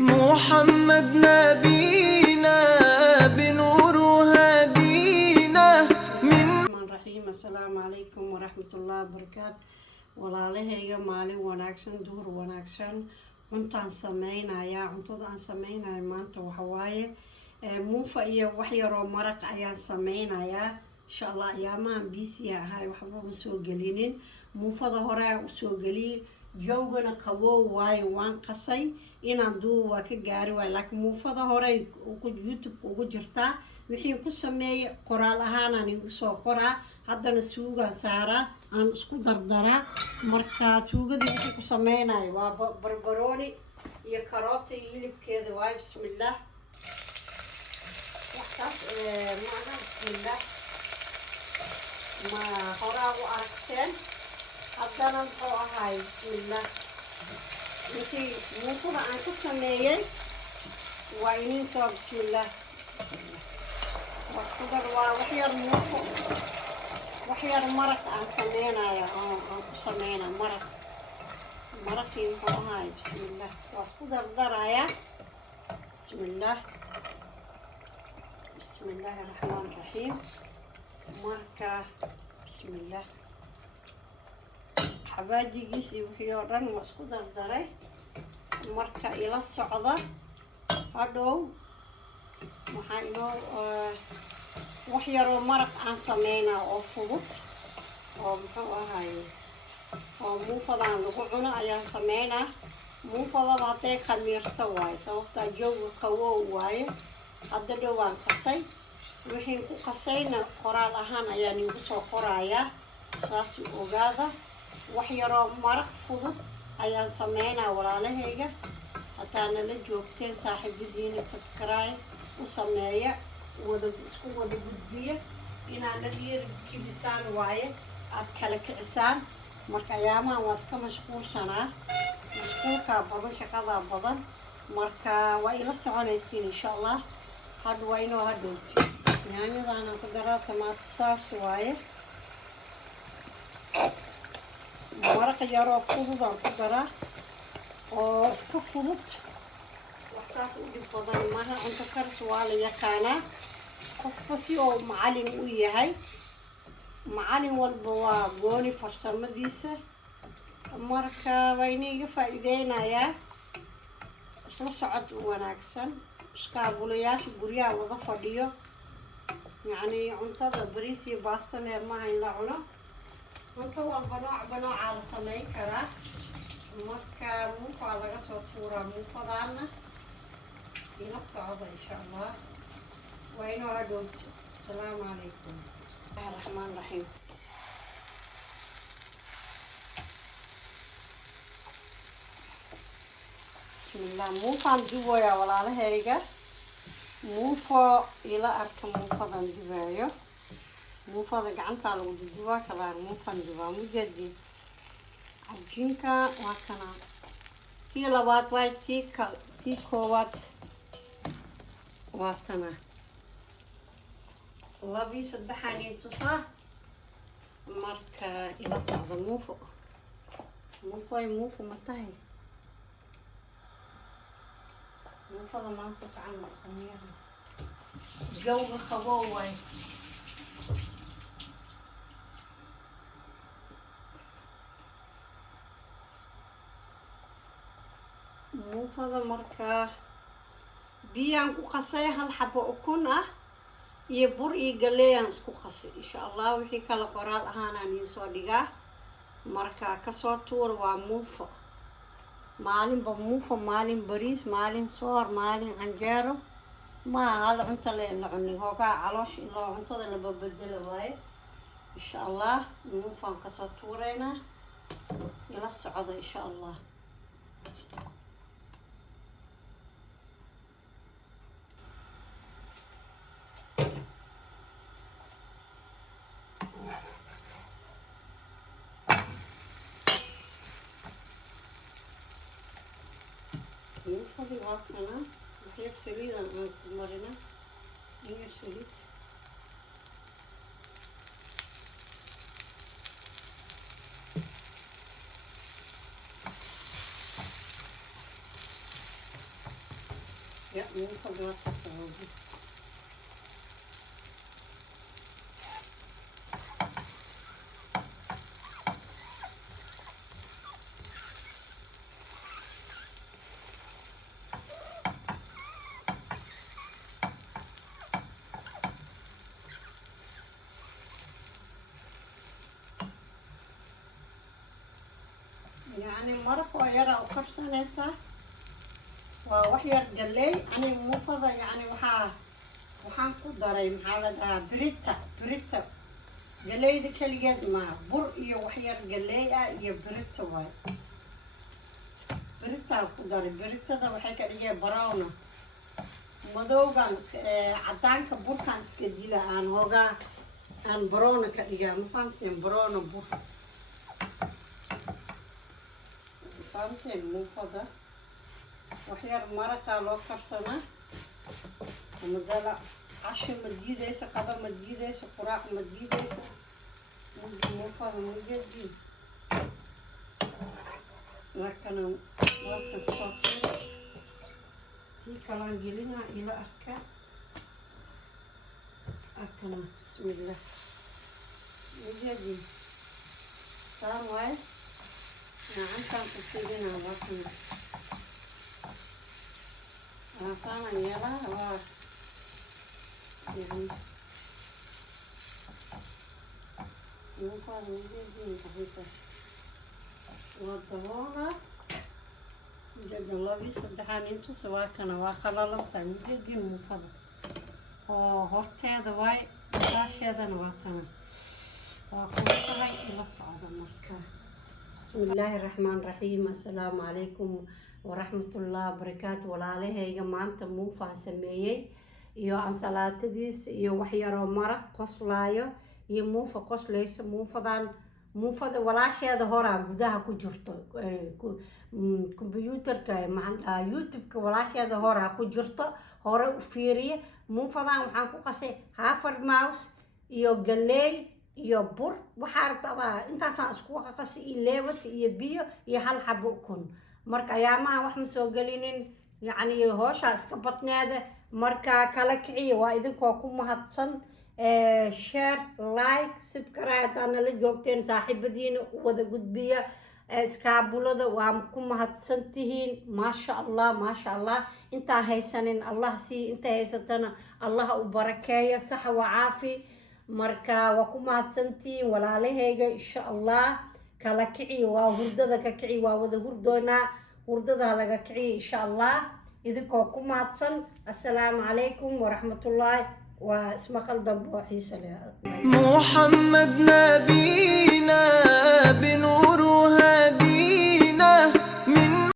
محمد نبينا بنور هدينا من الرحيم. السلام عليكم ورحمة الله وبركاته. walaalahayga maalin wanaagsan, duhur wanaagsan. Cuntaan sameynaya, cuntada aan sameynaya maanta waxa waaye muufa iyo wax yaroo maraq ayaan sameynayaa. insha Allah ayaamahan biisiya ahay waxba ma soo gelinin. muufada hore aan usoo geliyey, jawgana qabow waaye waan qasay inaan duuba waa ka gaari waaye, laakiin muufada hore youtube ugu jirtaa. wixii ku sameeyey qoraal ahaanaan igu soo qoraa. haddana suugaan saaraa, aan isku dardaraa. marka suugadii wixii ku sameynayo waa barbarooni iyo karoota iyo hilibkeeda waaye. bismillaah waxtaas maaha bismillaah ma horaa u aragteen. haddana muxuu ahaay bismillaah intii muufada aan ka sameeyey waa iniin soo bismillaah waxkudar waa wax yar muufo wax yar maraq aan sameynaya aan ku sameynaa maraqii muxuu ahaay bismillaah waa isku dardarayaa. bismillaah bismillaahi raxmaan raxiim. marka bismillaah xabaajigiis iyo wixii oo dhan waa isku dardaray. marka ila socda hadhow waxaa inoo wax yaroo maraq aan sameynaa oo fudud oo muxuu ahaye oo muufadaan lagu cuno ayaan sameynaa. muufadaba hadday khamiirto waaye sababtaa jawga qawow waaye. hadda dhowaan qasay, wixii ku qasayna qoraal ahaan ayaan igu soo qorayaa, saas ogaada. wax yaroo maraq fudud ayaan sameynaa walaalahayga. hataa nala joogteen saaxiibadiina subscribe u sameeya, isku wada gudbiya inaan la dhiirigalisaan waaye, aad kala kicisaan. marka ayaamahan waa iska mashquulsanaa, mashquulkaa badan, shaqadaa badan. marka waa ila soconaysiin insha Allah. hadda waa inoo hadhowti yaanyadaanaan ku daraa, tomato sauce waaye. maraq yaroo fududaan ku daraa oo iska fudud, wax saas u dhib badan maaha. cunto karis waa la yaqaanaa, qofka si oo macalin u yahay. macalin walba waa gooni farsamadiisa. marka waa iniga faa'iideynayaa isla socod wanaagsan. iskaabulayaasha guryaha wada fadhiyo, yacni cuntada bariis iyo baasta leer maaha in la cuno. cunto walba noocba noocaa la sameyn karaa. marka muufaa laga soo tuuraa muufadaana ila socda insha Allah. waa inoo hadhowto. asalaamu calaykum. bismillaahi raxmaan raxiim. bismillaah muufaan dubayaa walaalahayga. muufo ila arka muufadan dubaayo. muufada gacantaa lagu dubaa kalaan muufan dubaa mujadi. cajiinka waa kana tii labaad waay, tii koowaad waa tana. labii saddexaan in tusaa. marka ila socda muufo ma tahay muufada maanta gacan marqamiyaha jawga qabow waay. muufada markaa biyaan ku qasay, hal xabo ukun ah iyo bur iyo galeeyaan isku qasay. insha Allah wixii kala qoraal ahaanaan idiin soo dhigaa. marka kasoo tuur waa muufo. maalinba muufo, maalin bariis, maalin soor, maalin canjeero. maaha hal cunto la cunin, hoogaa caloosh ilaa cuntada la babedelo waaye. insha Allah muufaan kasoo tuureynaa, ila socda insha Allah. muufadii waa kana, waxyar saliidaan aan ku marina, iyo saliid. موفد واتقوى يعني مرق ويرى وكرسنيسة ووحير قلي يعني موفضة يعني waxaan ku daray maxaa la dhahaa birita galeyda keligeed maaha bur iyo waxyar galey ah iyo birita waay biritaan ku daray biritada waxay ka dhigeen browna madowgan cadaanka burkaan iska dila aan hoogaa aan browna ka dhigaa ma fahamteen browna bur fahamteen muufada waxyar maraqaa loo karsanaa ومدلع عشر مديدة قبل مديدة قراء مديدة ممكن موفر مجدي لكن وقت الصبح في كلام جلنا إلى أكا أكنا بسم الله مجدي صار واي نعم كان تصيبنا وقتنا أنا يلا يعني موفر مجدي تحيطه والضوء جد الله بيصدحان انتو سواء كان واخلالتا مجدي موفر هورتي هذا واي داش هذا نواكنا وقلتها إلى صعود مركا بسم الله الرحمن الرحيم السلام عليكم ورحمة الله وبركاته ولا عليها يا جماعة أنت موفر سميي iyo ansalaatadiis iyo waxyaro maraq qoslaayo iyo muufa qoslaysa muufada walaasheeda horaa gudaha ku jirto computerka maxaa youtube-ka walaasheeda horaa ku jirto hore u fiiriye muufadan waxaan ku qasay half mouse iyo galey iyo bur waxaa rabtaa intaasaan isku qasay iyo leewat iyo biyo iyo hal xabo ukun marka ayaamaha wax ma soo gelinin يعني هوشا اسكا بطنيادة مركا كالا كعية وايدنكو كو مهدسن شير لايك سبسكرايب انا لجوكتين صاحب دين ودا قدبية اسكابولة وام كو مهدسن تهين ما شاء الله انتا هيسانين الله سي انتا هيساتنا الله وبركاية صح وعافي مركا وكو مهدسن تهين ولا لهيغا ان شاء الله كالا كعية وهرددا كعية ودا هردونا وردها لغا كعي إن شاء الله إذنكو كماتسن السلام عليكم ورحمة الله واسم قلبا بوحي سلام محمد نبينا